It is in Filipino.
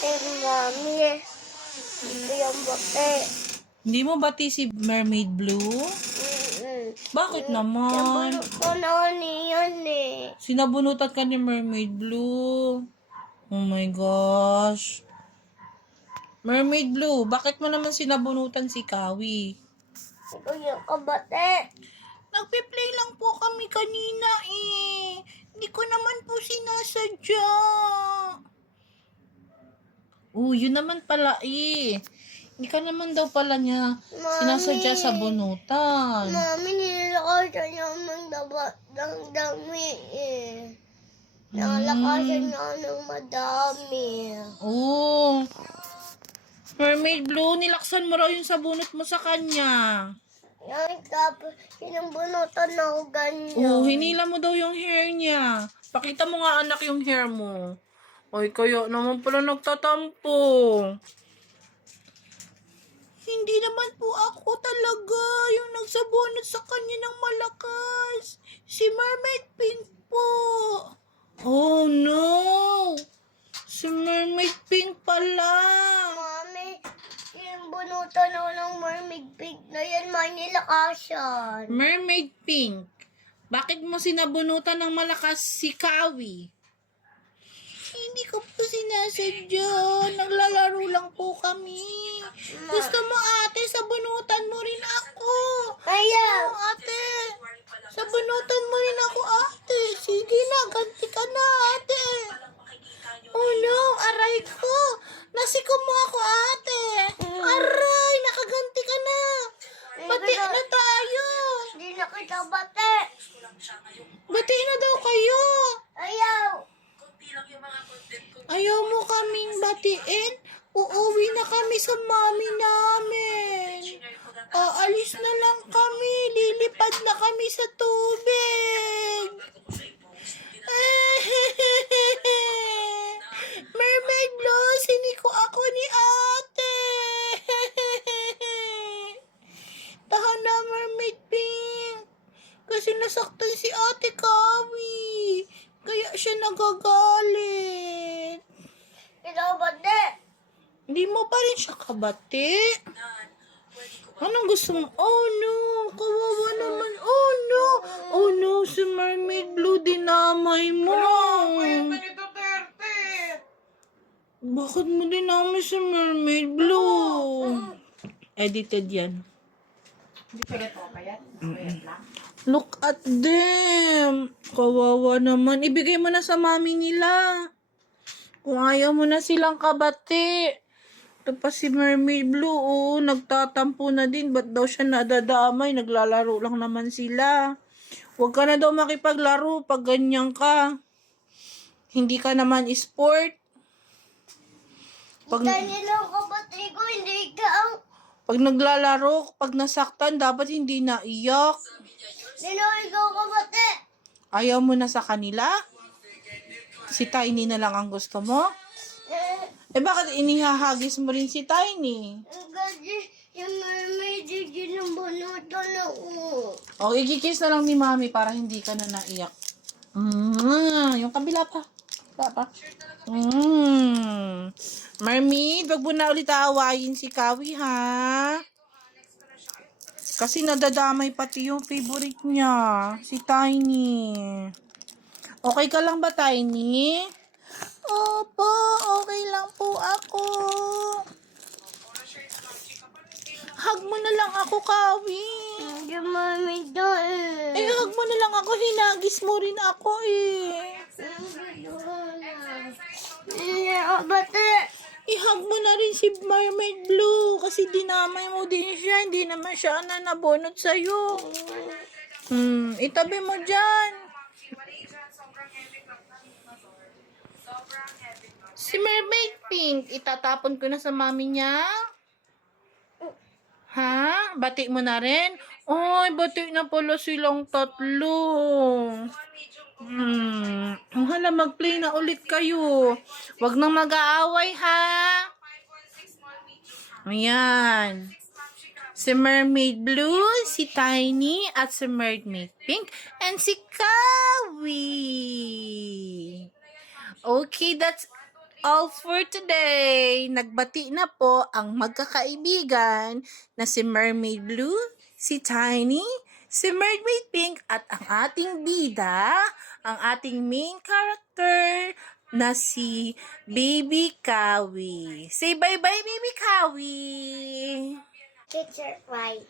bate, mami. Ito yung bate. Hindi mo bati si Mermaid Blue? Bakit naman? Nabulok ko na niyan eh. Sinabunutan ka ni Mermaid Blue. Oh my gosh. Mermaid Blue, bakit mo naman sinabunutan si Kawi? Ito yung kabate. Nagpe-play lang po kami kanina eh. Hindi ko naman po sinasadya. Oh, yun naman pala eh. Hindi ka naman daw pala niya sinasadya sa bunutan. Mami, nilakasan niya ng dami eh. Nalakasan niya ng madami. Oh. Mermaid Blue, nilaksan mo raw yung sabunot mo sa kanya. Yan, tapos sinubunutan ako ganyan. Oh, hinila mo daw yung hair niya. Pakita mo nga anak yung hair mo. Ay, kaya naman pala nagtatampo. Hindi naman po ako talaga yung nagsabunot sa kanya ng malakas. Si Mermaid Pink po. Oh no! Si Mermaid Pink pala. Mami, sinubunutan ako ng mermaid pig na yan, may nilakasan. Mermaid Pink. Bakit mo sinabunutan ng malakas si Kawi? Hindi ko po sinasadya. Naglalaro lang po kami. Gusto mo ate, sabunutan mo rin ako. Ayaw. Oh, ate, sabunutan mo rin ako ate. Sige na, ganti ka na ate. Oh no, aray ko. Nasiko mo ako ate. Aray, nakaganti ka na. Bati na tayo. Hindi na kita bate. Bati na daw kayo. Ayaw. Ayaw mo kaming batiin? Uuwi na kami sa mami namin. Aalis na lang kami. Lilipad na kami sa tubig. Mermaid Blue, siniko ako ni ate. Tahan na, Mermaid Pink. Kasi nasaktan si ate Kawi. Kaya siya nagagalit. Kita bate. Hindi mo pa rin siya kabati. Anong gusto mo? Oh no, kawawa naman. Oh no, oh no, si Mermaid Blue dinamay mo. Bakit mo dinamay si Mermaid Blue? Edited yan. Look at them. Kawawa naman. Ibigay mo na sa mami nila. Kung ayaw mo na silang kabati. Ito pa si Mermaid Blue, oh. Nagtatampo na din. Ba't daw siya nadadamay? Naglalaro lang naman sila. Huwag ka na daw makipaglaro pag ganyan ka. Hindi ka naman sport. Pag, Kita nilang kabate ko, hindi ka. pag naglalaro, pag nasaktan, dapat hindi naiyak. Nino, ikaw kabate. Ayaw mo na sa kanila? Si Tiny na lang ang gusto mo? Bakit inihahagis mo rin si Tiny? Kasi yung mermaid yung ginubunutan ako. O, igikis na lang ni Mami para hindi ka na naiyak. Yung kabila pa. Kabila pa. Mermaid, wag mo na ulit aawayin si Kawi, ha? Kasi nadadamay pati yung favorite niya, si Tiny. Okay ka lang ba, Tiny? Opo, okay lang po ako. Hug mo na lang ako, Kawi. Hindi mami doon. Hug mo na lang ako. Hinagis mo rin ako, Hindi kabate. I-hug mo na rin si Mermaid Blue kasi dinamay mo din siya. Hindi naman siya nabunot sa'yo. Itabi mo dyan. Si Mermaid Pink, itatapon ko na sa mami niya. Ha? Bati mo na rin? Ay, bati na pala silang tatlo. Hala, mag-play na ulit kayo. Huwag nang mag-aaway, ha? Ayan. Si Mermaid Blue, si Tiny, at si Mermaid Pink, and si Kawi. Okay, that's all for today. Nagbati na po ang magkakaibigan na si Mermaid Blue, si Tiny, si Mermaid Pink at ang ating bida, ang ating main character na si Baby Kawi. Say bye-bye, Baby Kawi! Teacher, right.